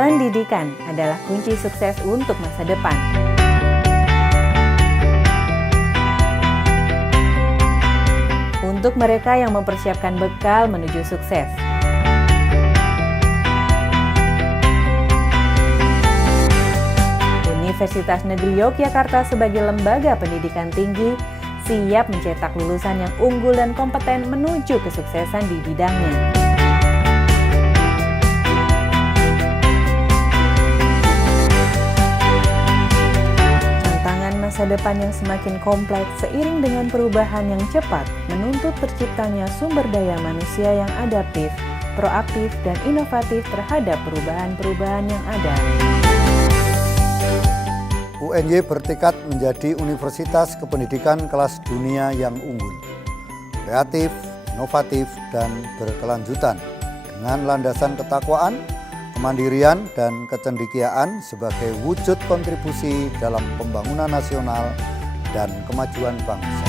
Pendidikan adalah kunci sukses untuk masa depan. Untuk mereka yang mempersiapkan bekal menuju sukses. Universitas Negeri Yogyakarta sebagai lembaga pendidikan tinggi siap mencetak lulusan yang unggul dan kompeten menuju kesuksesan di bidangnya. Tantangan masa depan yang semakin kompleks seiring dengan perubahan yang cepat menuntut terciptanya sumber daya manusia yang adaptif, proaktif, dan inovatif terhadap perubahan-perubahan yang ada. UNY bertekad menjadi universitas kependidikan kelas dunia yang unggul, kreatif, inovatif, dan berkelanjutan dengan landasan ketakwaan, kemandirian, dan kecendekiaan sebagai wujud kontribusi dalam pembangunan nasional dan kemajuan bangsa.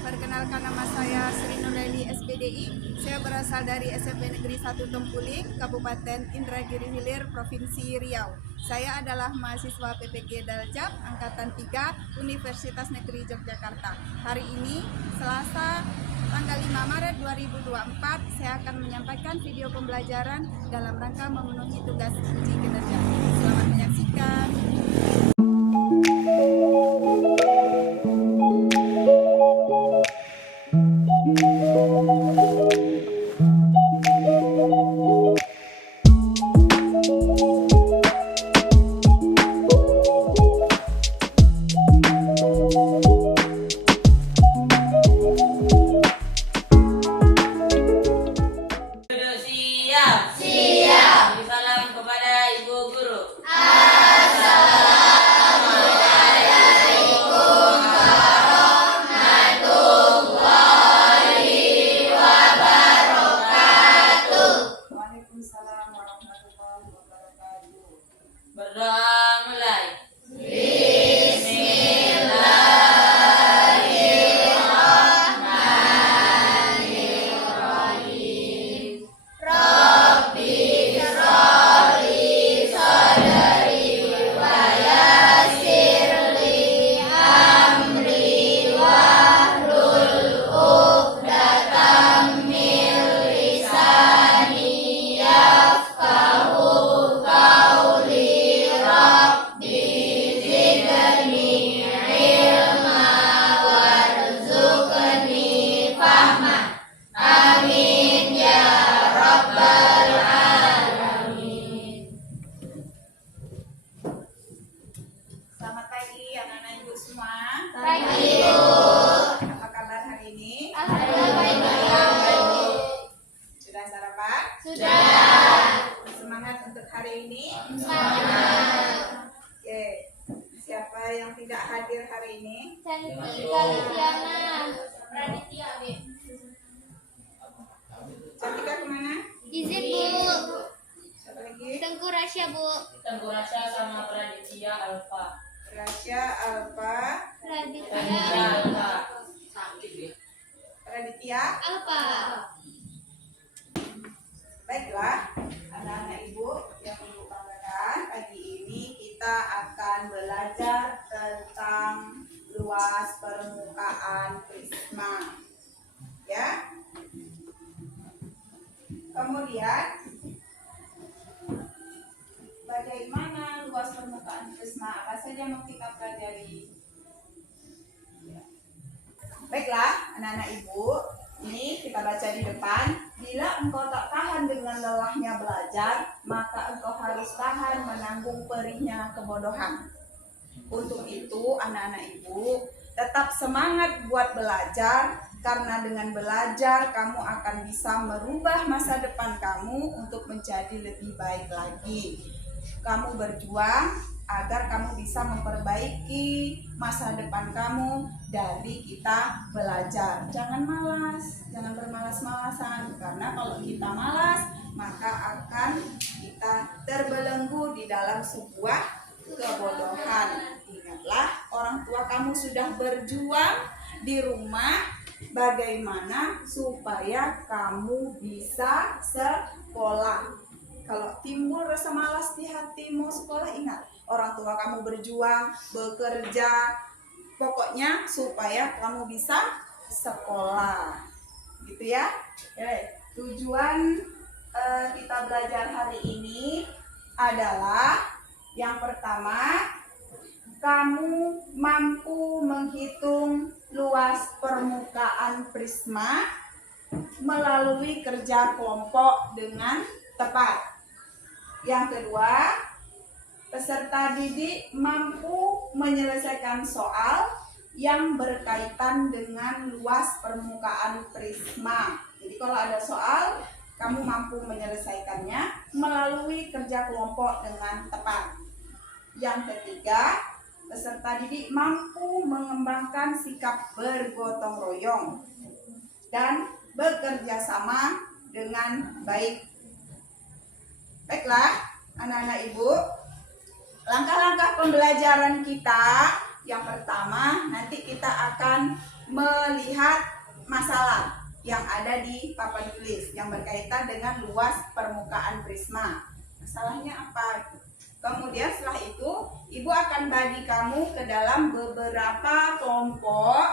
Perkenalkan, nama saya Sri Nureli SPDI. Saya berasal dari SMP Negeri 1 Tempuling, Kabupaten Indragiri Hilir, Provinsi Riau. Saya adalah mahasiswa PPG Daljab Angkatan 3 Universitas Negeri Yogyakarta. Hari ini, Selasa, tanggal 5 Maret 2024, saya akan menyampaikan video pembelajaran dalam rangka memenuhi tugas uji kinerja. Selamat menyaksikan. Berdoa mulai. Bismillahirrahmanirrahim. Rabbi shrah li sadri wa yassir li amri wahlul 'uqdatam min lisani yafqahu qawli. Selamat pagi anak-anak ibu semua. Pagi, Bu. Apa kabar hari ini? Alhamdulillah. Sudah sarapan? Sudah. Semangat untuk hari ini? Semangat. Oke. Siapa yang tidak hadir hari ini? Raditya, Bu. Cantika kemana? Izin, Bu. Siapa lagi? Tengku Rasya, Bu. Tengku Rasya sama Raditya Alfa. Rasya, Alfa, Raditya Alfa. Raditya. apa? Baiklah, anak-anak ibu yang ibu banggakan, pagi ini kita akan belajar tentang luas permukaan prisma. Ya. Kemudian, bagaimana luas permukaan prisma? Apa saja yang mau kita pelajari? Baiklah, anak-anak ibu, ini kita baca di depan. Bila engkau tak tahan dengan lelahnya belajar, maka engkau harus tahan menanggung perihnya kebodohan. Untuk itu, anak-anak ibu, tetap semangat buat belajar Karena dengan belajar kamu akan bisa merubah masa depan kamu untuk menjadi lebih baik lagi. Kamu berjuang agar kamu bisa memperbaiki masa depan kamu dari kita belajar. Jangan malas, jangan bermalas-malasan, karena kalau kita malas maka akan kita terbelenggu di dalam sebuah kebodohan. Ingatlah, orang tua kamu sudah berjuang di rumah bagaimana supaya kamu bisa sekolah. Kalau timbul rasa malas di hatimu sekolah, ingat, orang tua kamu berjuang, bekerja, pokoknya supaya kamu bisa sekolah. Gitu ya. Tujuan kita belajar hari ini adalah yang pertama, kamu mampu menghitung luas permukaan prisma melalui kerja kelompok dengan tepat. Yang kedua, peserta didik mampu menyelesaikan soal yang berkaitan dengan luas permukaan prisma. Jadi kalau ada soal, kamu mampu menyelesaikannya melalui kerja kelompok dengan tepat. Yang ketiga, peserta didik mampu mengembangkan sikap bergotong royong dan bekerja sama dengan baik. Baiklah, anak-anak ibu, langkah-langkah pembelajaran kita yang pertama, nanti kita akan melihat masalah yang ada di papan tulis yang berkaitan dengan luas permukaan prisma. Masalahnya apa? Kemudian setelah itu, ibu akan bagi kamu ke dalam beberapa kelompok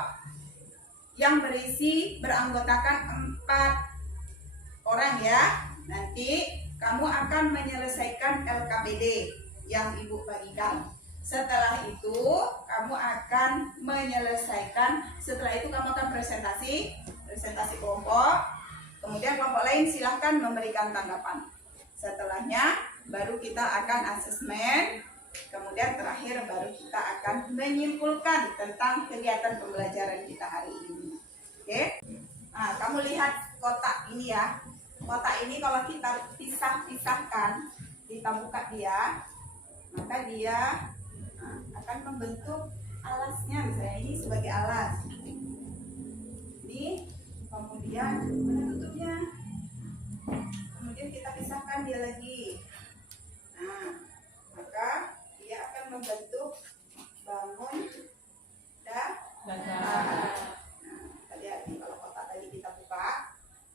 yang beranggotakan 4 orang ya. Nanti kamu akan menyelesaikan LKPD yang ibu bagikan. Setelah itu, kamu akan menyelesaikan, setelah itu kamu akan presentasi kelompok. Kemudian kelompok lain silahkan memberikan tanggapan. Setelahnya baru kita akan asesmen, kemudian terakhir baru kita akan menyimpulkan tentang kegiatan pembelajaran kita hari ini. Oke? Nah, kamu lihat kotak ini ya. Kotak ini kalau kita pisahkan, kita buka dia, maka dia akan membentuk alasnya. Misalnya ini sebagai alas. Ini kemudian tutupnya. Kemudian kita pisahkan dia lagi. Nah, maka dia akan membentuk bangun datar. Nah, hati-hati kalau kotak tadi kita buka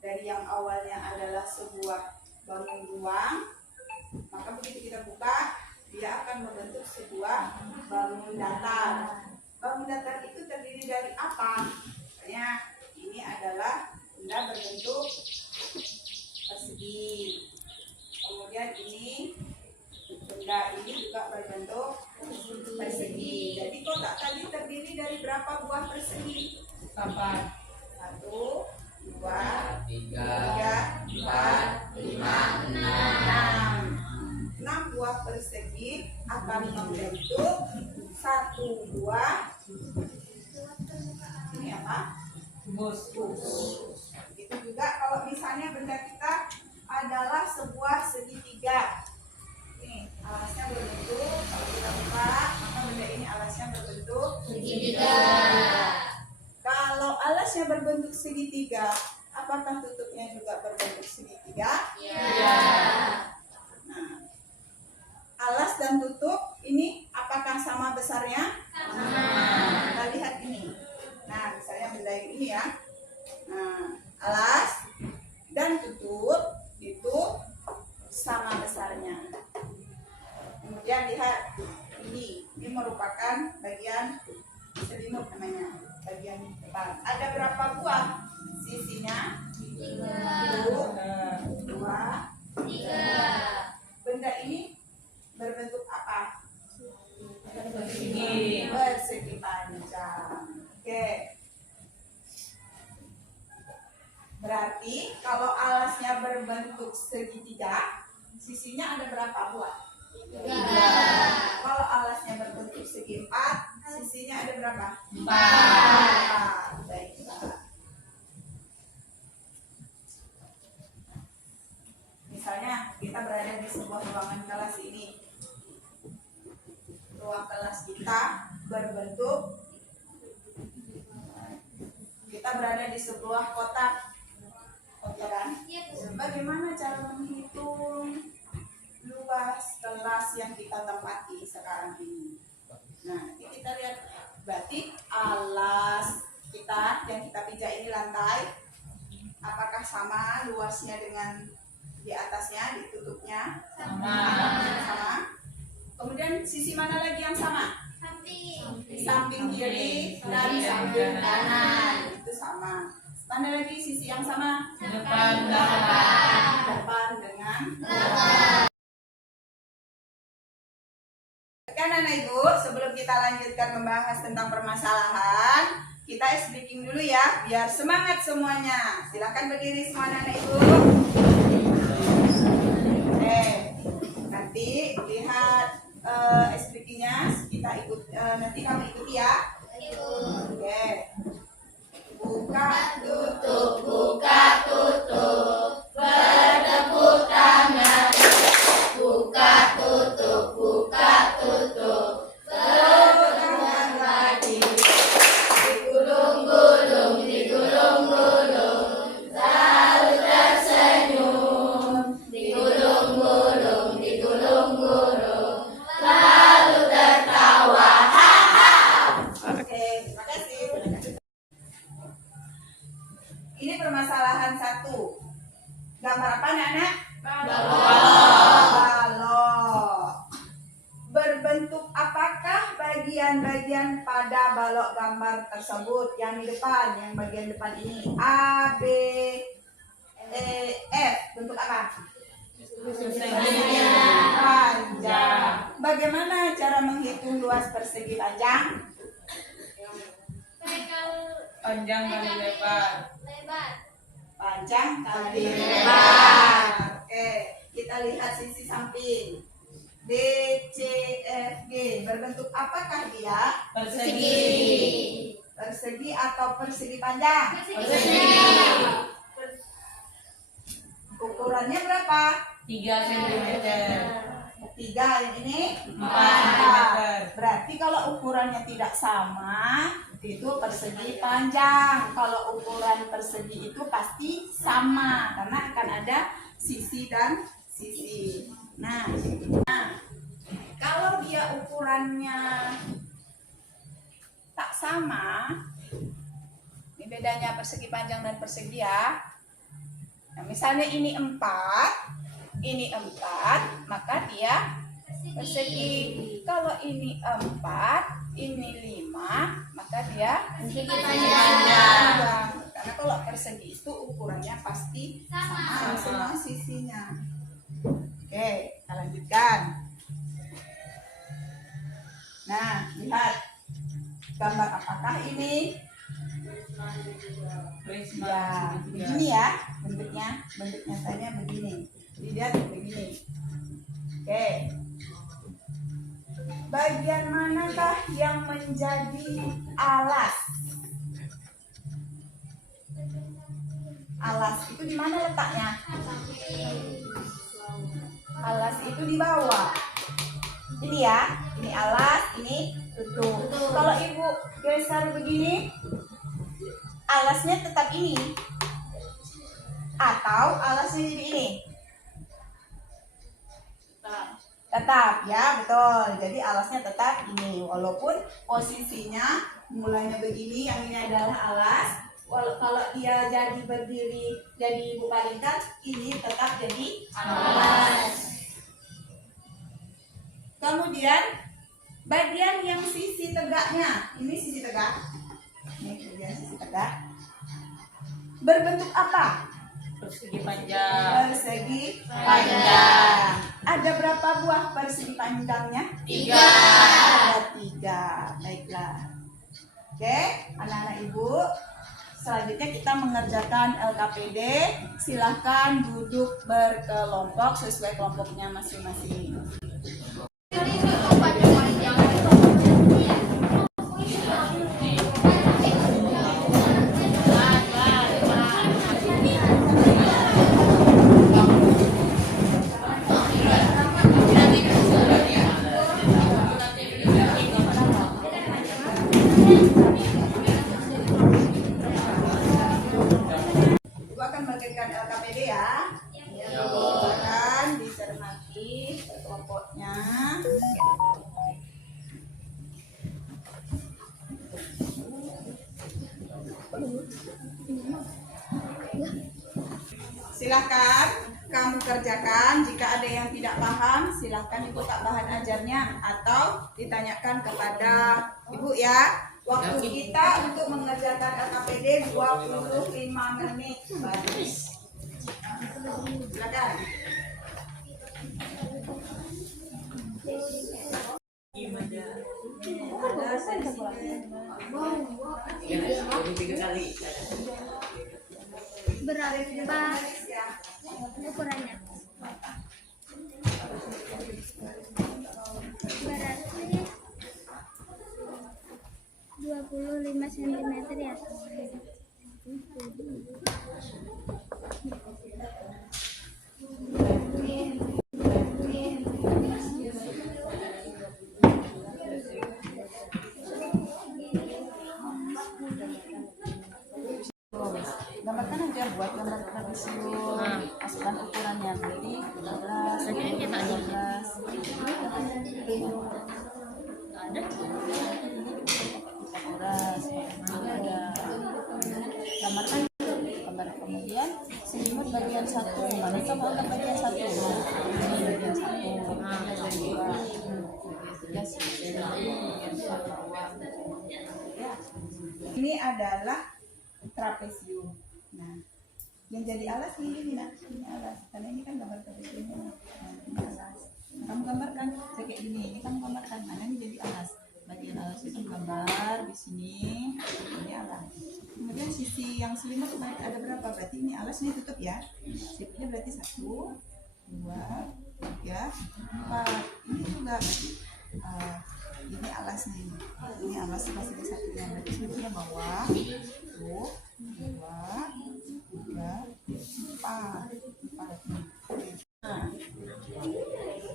dari yang awalnya adalah sebuah bangun ruang, maka begitu kita buka dia akan membentuk sebuah bangun datar. Bangun datar itu terdiri dari apa? Misalnya ini adalah benda berbentuk persegi. Kemudian ini benda ini juga berbentuk persegi. Jadi kotak tadi terdiri dari berapa buah persegi? 4, 1, 2, 3, 4, 5, 6. 6 buah persegi akan membentuk 1 buah ini apa? Bus. Itu juga kalau misalnya benda kita adalah sebuah segitiga. Ini alasnya berbentuk, kalau kita buka maka benda ini alasnya berbentuk segitiga. Kalau alasnya berbentuk segitiga, apakah tutupnya juga berbentuk segitiga? Iya. Nah, alas dan tutup ini apakah sama besarnya? Sama. Kita lihat ini. Nah, misalnya benda yang ini ya. Nah, alas dan tutup itu sama besarnya. Kemudian lihat ini merupakan bagian selimut namanya, bagian depan. Ada berapa buah sisinya? 1, 2, 3. Benda ini berbentuk apa? Persegi panjang. Oke. Berarti kalau alasnya berbentuk segitiga, sisinya ada berapa buah? 3. Kalau alasnya berbentuk segi 4, sisinya ada berapa? 4. Baiklah. kita berada di sebuah kotak. Oke kan? Iya, Bu. Bagaimana cara menghitung luas kelas yang kita tempati sekarang ini? Nah, nanti kita lihat, berarti alas kita yang kita pijak ini lantai, apakah sama luasnya dengan di atasnya, ditutupnya? Sama. Kemudian sisi mana lagi yang sama? Samping. Samping kiri dan samping kanan itu sama. Mana lagi sisi yang sama? Depan. Depan dengan kan anak ibu, sebelum kita lanjutkan membahas tentang permasalahan, kita ice breaking dulu ya, biar semangat semuanya. Silakan berdiri semua anak ibu. Nanti lihat ice breakingnya, kita ikut, nanti kamu ikuti ya. Oke. Buka tutup. Bertepuk tangan. Buka tutup. Tangan lagi. Digulung-gulung. Selalu tersenyum. Digulung-gulung. Selalu tertawa. Oke, terima kasih. Ini permasalahan 1. Gambar apa anak-anak? Balok. Berbentuk apakah bagian-bagian pada balok gambar tersebut? Yang di depan, yang bagian depan ini. A, B, E, F. Bentuk apa? Panjang. Bagaimana cara menghitung luas persegi panjang? Panjang kali lebar. Panjang kali lebar. Oke, kita lihat sisi samping. D, C, F, G. Berbentuk apakah dia? Persegi. Persegi atau persegi panjang? Ukurannya berapa? 3 cm. 3, yang ini 4 cm. Berarti kalau ukurannya tidak sama, itu persegi panjang. Kalau ukuran persegi itu pasti sama, karena akan ada sisi dan sisi. Nah, kalau dia ukurannya tak sama, ini bedanya persegi panjang dan persegi ya. Nah, misalnya ini 4, ini 4, maka dia persegi. Kalau ini 4, ini 5, maka dia persegi panjang. Karena kalau persegi itu ukurannya pasti sama semua sisinya. Oke, kita lanjutkan. Nah, lihat gambar apakah ini? Prisma Ya, segitiga. begini ya bentuknya nyatanya begini. Lihat begini. Oke. Bagian manakah yang menjadi alas? Alas itu di mana letaknya? Alas itu di bawah. Ini ya, ini alas, ini tutup. Kalau ibu geser begini, alasnya tetap ini, atau alasnya jadi ini? Tetap ya, betul. Jadi alasnya tetap ini, walaupun posisinya mulainya begini, yang ini adalah alas. Kalau dia jadi berdiri, jadi ibu palingkan, ini tetap jadi alas. Kemudian bagian yang sisi tegaknya, ini sisi tegak, ini bagian sisi tegak, berbentuk apa? Persegi panjang. Persegi panjang. Ada berapa buah persegi panjangnya? 3. Ada 3. Baiklah. Oke, anak-anak ibu, selanjutnya kita mengerjakan LKPD. Silahkan duduk berkelompok sesuai kelompoknya masing-masing. membagikan LKPD ya. Silakan dicermati kelompoknya. Silakan kamu kerjakan. Jika ada yang tidak paham, silakan dibuka bahan ajarnya atau ditanyakan kepada ibu ya. Waktu kita untuk mengerjakan LKPD 25 menit. Bagus. Silakan. Berapa ukurannya? Berarti 25 cm ya. Gambarkan aja, buat gambar tradisiun. Masukkan ukurannya berarti 12, 15, gambarkan gambar kemudian selimut bagian 1. Mana kamu angkat bagian 1? Ini bagian 1. Ini adalah trapesium. Nah, yang jadi alas ini nak, ini alas. Karena ini kan gambar trapesium. Nah, ini alas. Kamu gambarkan kayak gini. Ini kamu gambarkan. Mana ini jadi alas. Bagian alas itu gambar di sini. Ini alas. Kemudian sisi yang selimut ada berapa? Berarti ini alas ini tutup ya. Sipnya berarti 1, 2, 3, 4. Ini juga berarti ini alas nih. Ini alas masih di satunya. Berarti sebenarnya bawah. 1, 2, 3, 4. Nah,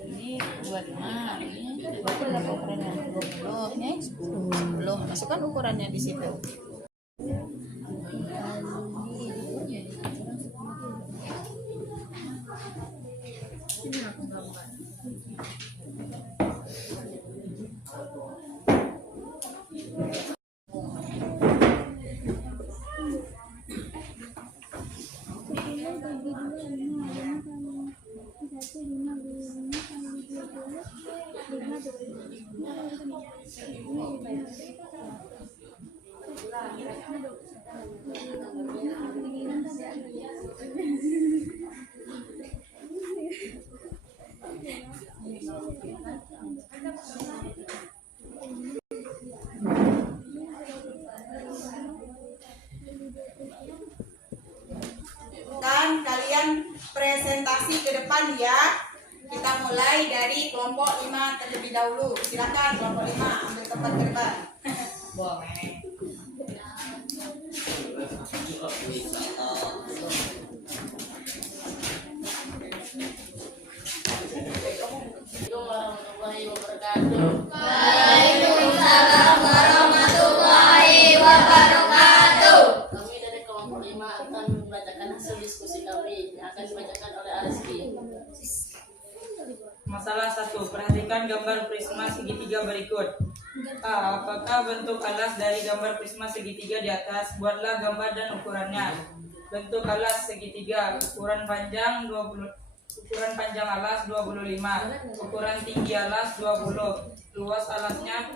ini 25. Ini berapa ukurannya? 20. Nih 10. Masukkan ukurannya di situ. Kan kalian presentasi ke depan ya. Kita mulai dari kelompok 5 terlebih dahulu. Silakan kelompok 5 ambil tempat ke depan. Boleh. Assalamualaikum warahmatullahi wabarakatuh. Waalaikumsalam warahmatullahi wabarakatuh. Kami dari kelompok 5 akan membacakan hasil diskusi kami yang akan dibacakan oleh Ariski. Masalah 1. Perhatikan gambar prisma segitiga berikut. A. Apakah bentuk alas dari gambar prisma segitiga di atas? Buatlah gambar dan ukurannya. Bentuk alas segitiga, ukuran panjang alas 25, ukuran tinggi alas 20, luas alasnya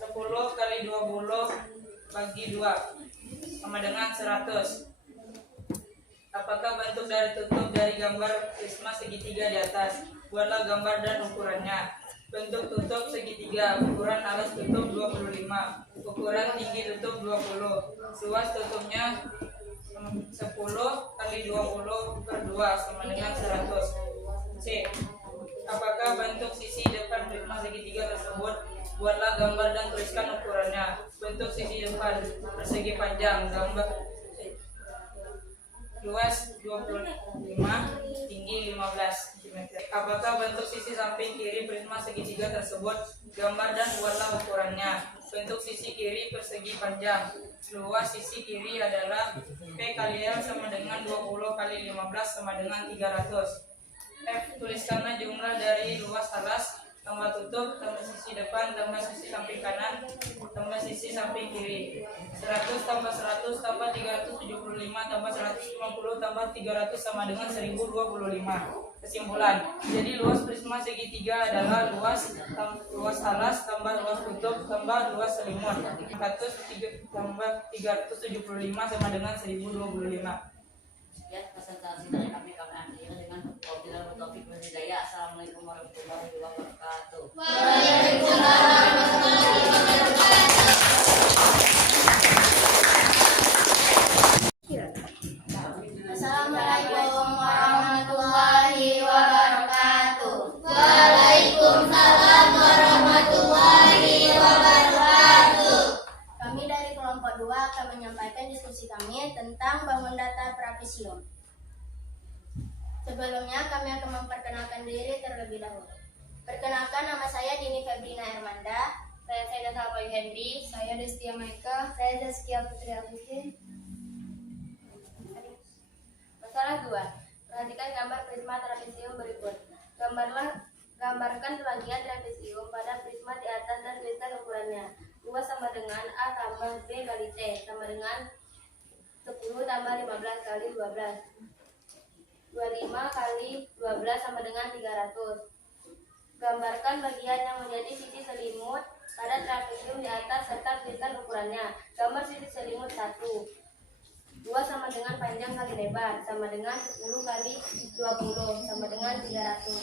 10 kali 20 bagi 2 sama dengan 100. Apakah bentuk dari tutup dari gambar prisma segitiga di atas? Buatlah gambar dan ukurannya. Bentuk tutup segitiga, ukuran alas tutup 25, ukuran tinggi tutup 20, luas tutupnya 10 kali 20 per 2 sama dengan 100. C. Apakah bentuk sisi depan prisma segitiga tersebut? Buatlah gambar dan tuliskan ukurannya. Bentuk sisi depan persegi panjang, gambar luas 25, tinggi 15 cm. cm. Apakah bentuk sisi samping kiri prisma segitiga tersebut? Gambar dan buatlah ukurannya. Bentuk sisi kiri persegi panjang. Luas sisi kiri adalah P kali L sama dengan 20 kali 15 sama dengan 300. F. Tuliskanlah jumlah dari luas alas tambah tutup tambah sisi depan tambah sisi samping kanan tambah sisi samping kiri. 100 tambah 100 tambah 375 tambah 150 tambah 300 sama dengan 1025. Kesimpulan, jadi luas prisma segitiga adalah luas alas tambah luas tutup tambah luas selimut. 100 tambah 375 sama dengan 1025. Ya, presentasi dari kami akhiri dengan wabillahi taufiq wal hidayah. Assalamualaikum warahmatullahi wabarakatuh. Waalaikumsalam warahmatullahi wabarakatuh. Assalamualaikum warahmatullahi wabarakatuh. Waalaikumsalam warahmatullahi wabarakatuh. Kami dari kelompok 2 akan menyampaikan diskusi kami tentang bangun datar trapesium. Sebelumnya kami akan memperkenalkan diri terlebih dahulu. Perkenalkan, nama saya Dini Febrina Hermanda. Saya Saida Salma Henry. Saya Destia Maika. Saya Zaskia Putri Agustin. Masalah 2. Perhatikan gambar prisma trapesium berikut. Gambarkan bagian trapesium pada prisma di atas dan tuliskan ukurannya. Luas sama dengan A tambah B kali T sama dengan 10 tambah 15 kali 12. 25 kali 12 sama dengan 300. Gambarkan bagian yang menjadi sisi selimut pada trapesium di atas serta tuliskan ukurannya. Gambar sisi selimut 1. 2 sama dengan panjang kali lebar sama dengan 10 kali 20 sama dengan 300.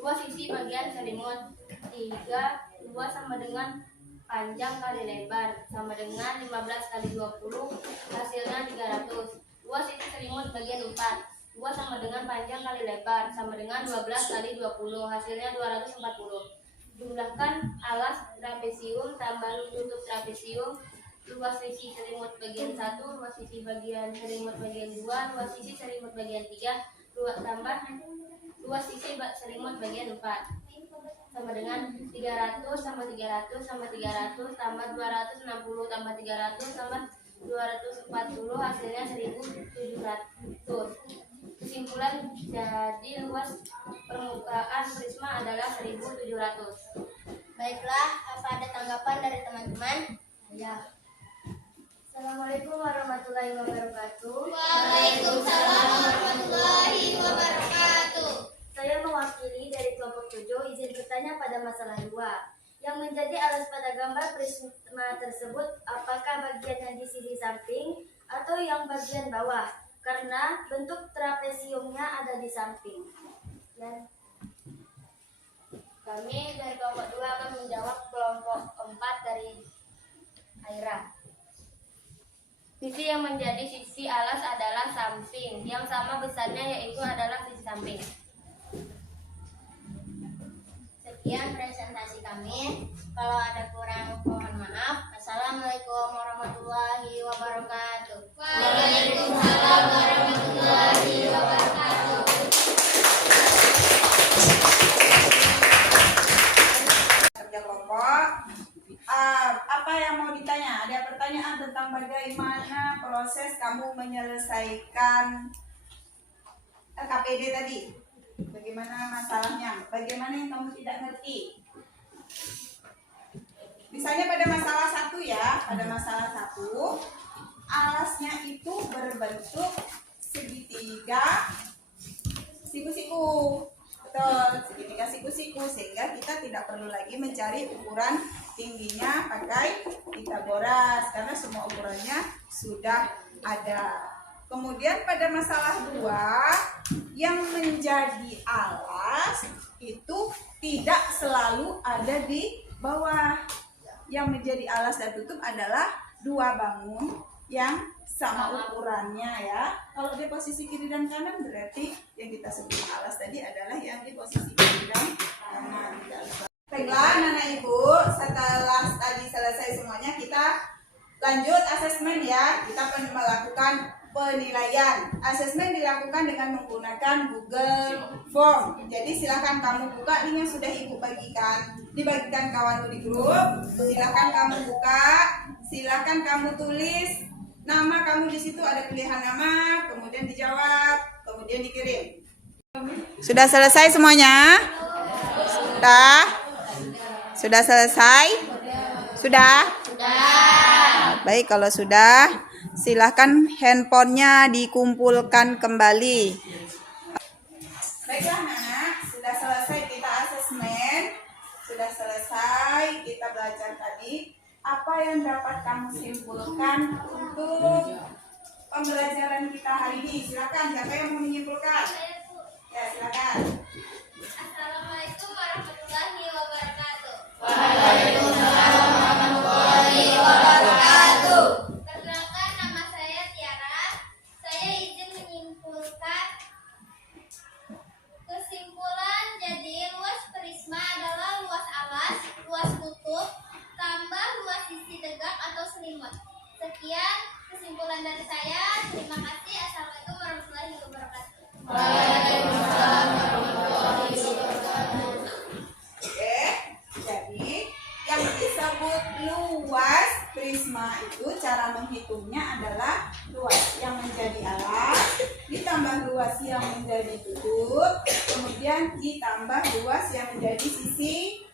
2 sisi bagian selimut 3. 2 sama dengan panjang kali lebar sama dengan 15 kali 20 hasilnya 300. 2 sisi selimut bagian 4. 2 sama dengan panjang kali lebar sama dengan 12 kali 20 hasilnya 240. Jumlahkan alas trapesium tambah tutup trapesium. Luas sisi selimut bagian 1, luas sisi bagian selimut bagian 2, luas sisi selimut bagian 3, tambah luas sisi selimut bagian 4 sama dengan 300 sama 300 sama 300 tambah 260 tambah 300 tambah 240 hasilnya 1700. Kesimpulan, jadi luas permukaan prisma adalah 1700. Baiklah, apa ada tanggapan dari teman-teman? Ya. Assalamualaikum warahmatullahi wabarakatuh. Waalaikumsalam warahmatullahi wabarakatuh. Saya mewakili dari kelompok 7 izin bertanya pada masalah 2. Yang menjadi alas pada gambar prisma tersebut apakah bagian yang di sisi samping atau yang bagian bawah? Karena bentuk trapesiumnya ada di samping. Dan kami dari kelompok 2 akan menjawab kelompok 4 dari Aira. Sisi yang menjadi sisi alas adalah samping, yang sama besarnya yaitu adalah sisi samping. Sekian presentasi kami. Kalau ada kurang, mohon maaf. Assalamualaikum warahmatullahi wabarakatuh. Waalaikumsalam warahmatullahi wabarakatuh. Kerja kelompok. Apa yang mau ditanya? Ada pertanyaan tentang bagaimana proses kamu menyelesaikan KPD tadi? Bagaimana masalahnya? Bagaimana yang kamu tidak ngerti? Misalnya pada masalah 1 ya, pada masalah 1 alasnya itu berbentuk segitiga siku-siku. Betul, segitiga siku-siku, sehingga kita tidak perlu lagi mencari ukuran tingginya pakai Pitagoras karena semua ukurannya sudah ada. Kemudian pada masalah 2 yang menjadi alas itu tidak selalu ada di bawah. Yang menjadi alas dan tutup adalah 2 bangun yang sama ukurannya ya. Kalau di posisi kiri dan kanan berarti yang kita sebut alas tadi adalah yang di posisi kiri dan kanan. Baiklah anak ibu, setelah tadi selesai semuanya kita lanjut asesmen ya. Kita akan melakukan penilaian. Asesmen dilakukan dengan menggunakan Google Form. Jadi silakan kamu buka link yang sudah Ibu dibagikan kawanmu di grup. Silakan kamu buka, silakan kamu tulis nama kamu di situ, ada pilihan nama, kemudian dijawab, kemudian dikirim. Sudah selesai semuanya? Sudah selesai? Sudah? Baik, kalau sudah, silahkan handphonenya dikumpulkan kembali. Baiklah anak-anak, sudah selesai kita asesmen, sudah selesai kita belajar tadi. Apa yang dapat kamu simpulkan untuk pembelajaran kita hari ini? Silakan, siapa yang mau menyimpulkan? Ya, silakan. Assalamualaikum warahmatullahi wabarakatuh. Perkenalkan, nama saya Tiara. Saya izin menyimpulkan kesimpulan. Jadi luas prisma adalah luas alas, luas kutub, tambah luas sisi tegak atau selimut. Sekian kesimpulan dari saya. Terima kasih. Assalamualaikum warahmatullahi wabarakatuh. Oke, jadi yang disebut luas prisma itu cara menghitungnya adalah luas yang menjadi alas ditambah luas yang menjadi kutub, kemudian ditambah luas yang menjadi sisi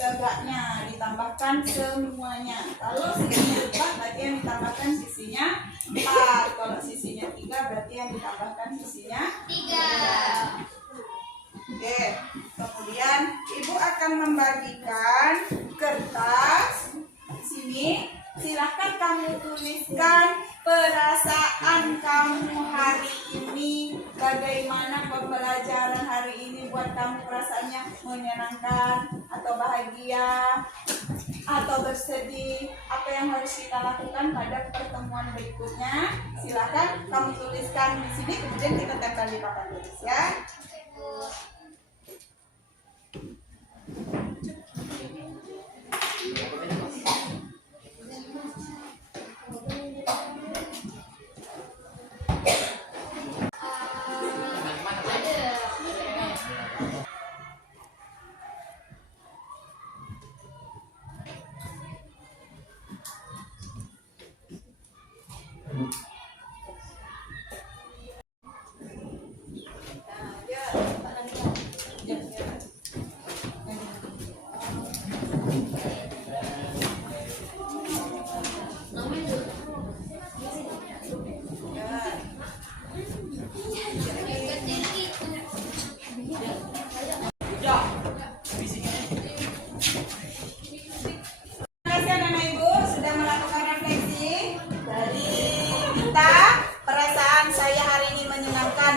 tegaknya, ditambahkan semuanya. Kalau sisinya 4 berarti yang ditambahkan sisinya 4. Kalau sisinya 3 berarti yang ditambahkan sisinya 3. Oke, kemudian Ibu akan membagikan kertas. Sini, silahkan kamu tuliskan perasaan kamu hari ini. Bagaimana pembelajaran hari ini buat kamu, perasaannya menyenangkan atau bahagia atau bersedih? Apa yang harus kita lakukan pada pertemuan berikutnya? Silahkan kamu tuliskan di sini, kemudian kita tempel di papan tulis ya.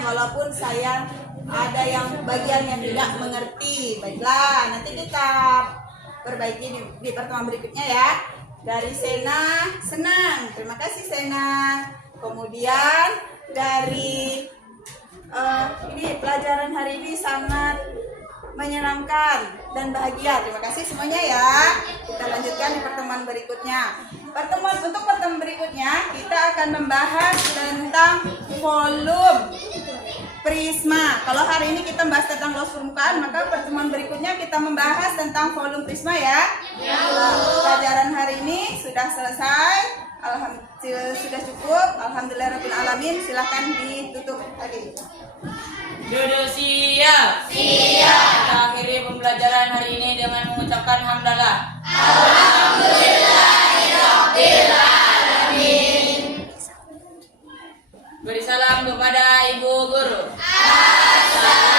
Walaupun saya ada yang bagian yang tidak mengerti. Baiklah, nanti kita perbaiki di pertemuan berikutnya ya. Dari Sena, senang. Terima kasih Sena. Kemudian dari ini pelajaran hari ini sangat menyenangkan dan bahagia. Terima kasih semuanya ya. Kita lanjutkan di pertemuan berikutnya. Untuk pertemuan berikutnya kita akan membahas tentang volume prisma. Kalau hari ini kita membahas tentang luas permukaan, maka pertemuan berikutnya kita membahas tentang volume prisma ya. Pelajaran hari ini sudah selesai. Alhamdulillah sudah cukup. Alhamdulillahirrahmanirrahim. Silahkan ditutup lagi. Duduk siap. Siap. Kita akhiri pembelajaran hari ini dengan mengucapkan hamdalah. Alhamdulillahirrahmanirrahim. Beri salam kepada Ibu Guru. Assalamualaikum.